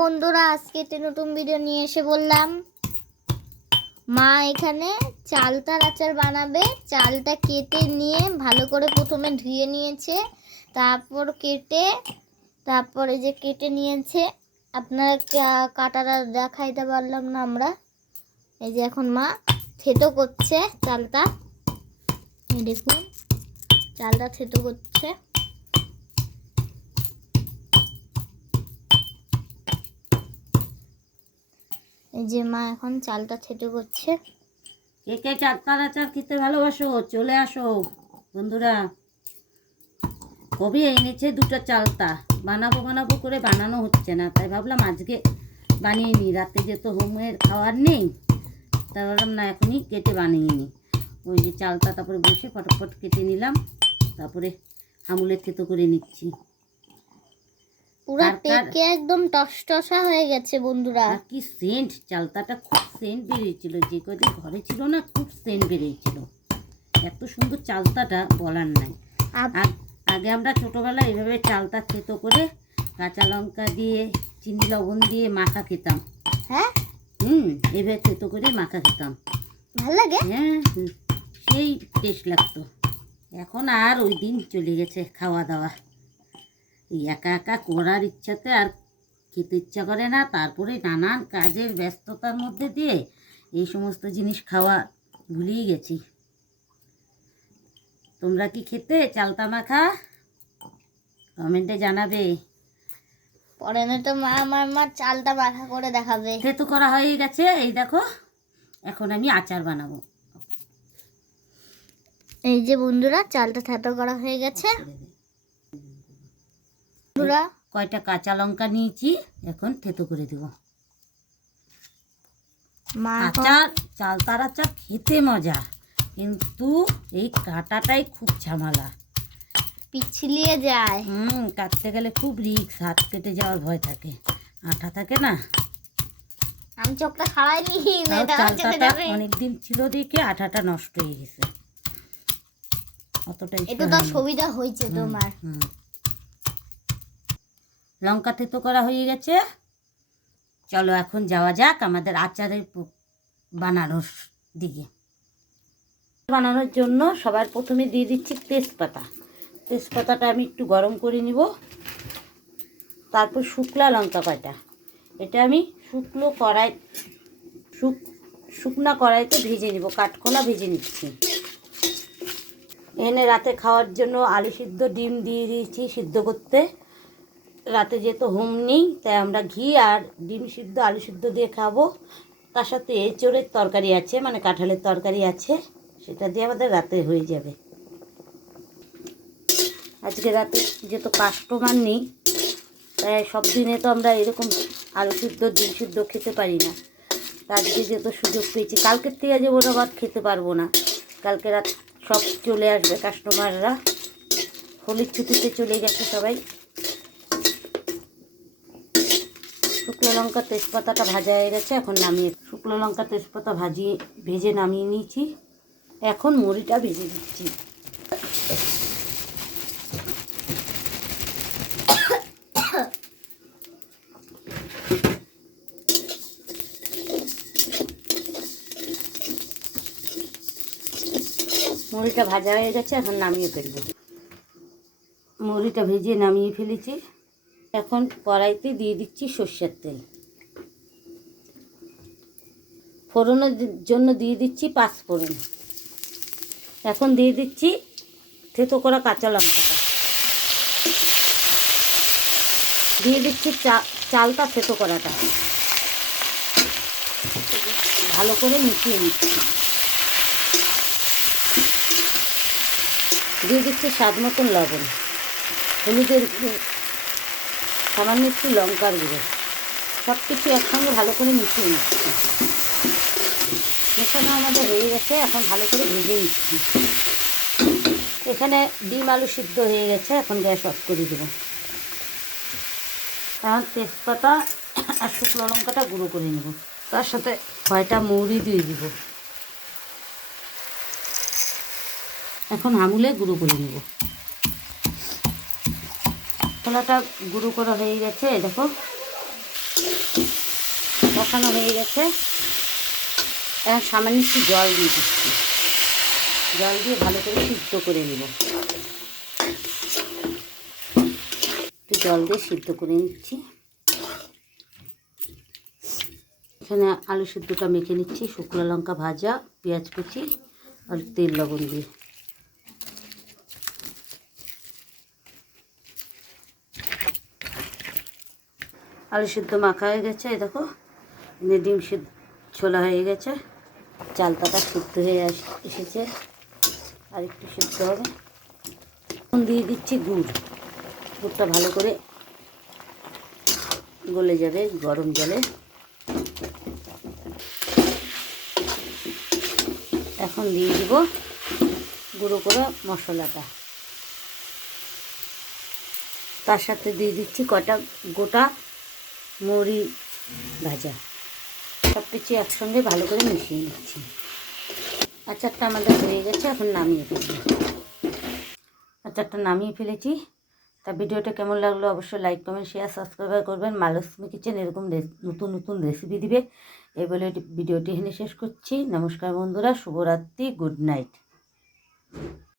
বন্ধুরা, আজকে একটা নতুন ভিডিও নিয়ে এসে বললাম। মা এখানে চালতার আচার বানাবে। চালটা কেটে নিয়ে ভালো করে প্রথমে ধুয়ে নিয়েছে, তারপর তারপরে যে কেটে নিয়েছে। আপনারা কাটাটা দেখাইতে পারলাম না আমরা। এই যে এখন মা থেতো করছে চালটা। এই দেখুন, চালটা থেতো করছে। এই যে মা এখন চালটা থেতো করছে। কে কে চালতার আচার খেতে ভালোবাসো চলে আসো বন্ধুরা। কবি এনেছে দুটো চালতা, বানাবো করে বানানো হচ্ছে না, তাই ভাবলাম আজকে বানিয়ে নিই। রাতে যেহেতু হোমের খাওয়ার নেই, তাই ভাবলাম না এখনই কেটে বানিয়ে নিই। ওই যে চালতা তারপরে বসে ফটফট কেটে নিলাম, তারপরে হামুলে থেতো করে নিচ্ছি। পুরো পেকে একদম টসটসা হয়ে গেছে বন্ধুরা। আর কি সেন্ট, চালতাটা খুব সেন্ট বেরিয়েছিল। যে কদিন ঘরে ছিল না, খুব সেন্ট বেরিয়েছিল। এত সুন্দর চালতাটা বলার নাই। আগে আমরা ছোটোবেলায় এইভাবে চালতা থেতো করে কাঁচা লঙ্কা দিয়ে চিনি লবণ দিয়ে মাখা খেতাম। হ্যাঁ, এভাবে থেতো করে মাখা খেতাম, ভালো লাগে। হ্যাঁ, সেই টেস্ট লাগতো। এখন আর ওই দিন চলে গেছে খাওয়া দাওয়া। এই একা একা করার ইচ্ছাতে আর খেতে ইচ্ছা করে না। তারপরে নানান কাজের ব্যস্ততার মধ্যে দিয়ে এই সমস্ত জিনিস খাওয়া ভুলেই গেছি। তোমরা কি খেতে চালতা মাখা? কমেন্টে জানাবে। পরে না তো মা চালটা মাখা করে দেখাবে। থেতো করা হয়ে গেছে, এই দেখো। এখন আমি আচার বানাবো। এই যে বন্ধুরা, চালটা থেতো করা হয়ে গেছে। বন্ধুরা, কয়টা কাঁচা লঙ্কা নিয়েছি, এখন থেতো করে দেবো। আচার, চালতার আচার খেতে মজা, কিন্তু এই কাটাটাই খুব ঝামেলা, পিছলিয়ে যায়। কাটতে গেলে খুব রিস্ক, হাত কেটে যাওয়ার ভয় থাকে, আঠা থাকে না। আমি চোখটা খাড়াইনি, চালতাটা অনেকদিন ছিল দেখে আঠাটা নষ্ট হয়ে গেছে। অতটাই এটা তো সুবিধা হয়েছে তোমার। লঙ্কা থেতো করা হয়ে গেছে। চলো এখন যাওয়া যাক আমাদের আচারের বানানোর দিকে। বানানোর জন্য সবার প্রথমে দিয়ে দিচ্ছি তেজপাতা। তেজপাতাটা আমি একটু গরম করে নিব। তারপর শুকলা লঙ্কা কয়টা, এটা আমি শুকনা কড়াইতে ভেজে নিব, কাঠখোলা ভেজে নিচ্ছি। এনে রাতে খাওয়ার জন্য আলু সিদ্ধ ডিম দিয়ে দিয়েছি সিদ্ধ করতে। রাতে যেহেতু হোম নেই, তাই আমরা ঘি আর ডিম সিদ্ধ আলু সিদ্ধ দিয়ে খাবো। তার সাথে এঁচোড়ের তরকারি আছে, মানে কাঁঠালের তরকারি আছে, সেটা দিয়ে আমাদের রাতে হয়ে যাবে। আজকে রাতে যেহেতু কাস্টমার নেই, তাই সব দিনে তো আমরা এরকম আলু সিদ্ধ ডিম সিদ্ধ খেতে পারি না। আজকে যেহেতু সুযোগ পেয়েছি, কালকের থেকে যে ওরা ভাত খেতে পারবো না। কালকে রাত সব চলে আসবে কাস্টমাররা, হোলির ছুটিতে চলে গেছে সবাই। শুকনো লঙ্কা তেজপাতাটা ভাজা হয়ে গেছে, এখন নামিয়ে শুকনো লঙ্কা তেজপাতা ভেজে নামিয়ে নিয়েছি। এখন মুড়িটা ভেজে দিচ্ছি। মুড়িটা ভাজা হয়ে গেছে, এখন নামিয়ে ফেলবো। মুড়িটা ভেজে নামিয়ে ফেলেছি। এখন কড়াইতে দিয়ে দিচ্ছি সর্ষের তেল। ফোড়নের জন্য দিয়ে দিচ্ছি 5 ফোড়ন। এখন দিয়ে দিচ্ছি থেতো করা কাঁচা লঙ্কাটা, দিয়ে দিচ্ছি চালটা থেতো করাটা, ভালো করে মিশিয়ে নিচ্ছি। দিয়ে দিচ্ছি স্বাদ মতন লবণ, হলুদের গুঁড়ো, সামান্য একটু লঙ্কার গুঁড়ো। সব কিছু একসঙ্গে ভালো করে মিশিয়ে নিচ্ছি। মেশানো আমাদের হয়ে গেছে, এখন ভালো করে ভেজে নিচ্ছি। এখানে ডিম আলু সিদ্ধ হয়ে গেছে, এখন গ্যাস অফ করে দেবো। এখন তেজপাতা আর শুকনো লঙ্কাটা গুঁড়ো করে নেব, তার সাথে কয়টা মৌরি দিয়ে দিব। এখন আঙুলে গুঁড়ো করে নেব। মশলাটা গুঁড়ো করা হয়ে গেছে, দেখো কষানো হয়ে গেছে, এখন সামান্য একটু জল দিয়ে দিচ্ছি। জল দিয়ে ভালো করে সিদ্ধ করে নেব। একটু জল দিয়ে সিদ্ধ করে নিচ্ছি। এখানে আলু সিদ্ধটা মেখে নিচ্ছি, শুকনো লঙ্কা ভাজা, পেঁয়াজ কুচি আর তেল লবণ দিয়ে। আলু সিদ্ধ মাখা হয়ে গেছে, এই দেখো ডিম সিদ্ধ ছোলা হয়ে গেছে, চালতাটা সিদ্ধ হয়ে এসেছে, আর একটু সিদ্ধ হবে। এখন দিয়ে দিচ্ছি গুড়। গুড়টা ভালো করে গলে যাবে গরম জলে। এখন দিয়ে দিব গুঁড়ো করা মশলাটা, তার সাথে দিয়ে দিচ্ছি কটা গোটা মৌরি ভাজা। সব কিছু একসঙ্গে ভালো করে মিশিয়ে নিচ্ছি। আচারটা আমাদের হয়ে গেছে, এখন নামিয়ে ফেলছি। আচারটা নামিয়ে ফেলেছি। তা ভিডিওটা কেমন লাগলো অবশ্যই লাইক কমেন্ট শেয়ার সাবস্ক্রাইব করবেন। মালস্মি কিচেন এরকম নতুন নতুন রেসিপি দিবে। এই বলে ভিডিওটি এখানে শেষ করছি। নমস্কার বন্ধুরা, শুভরাত্রি, গুড নাইট।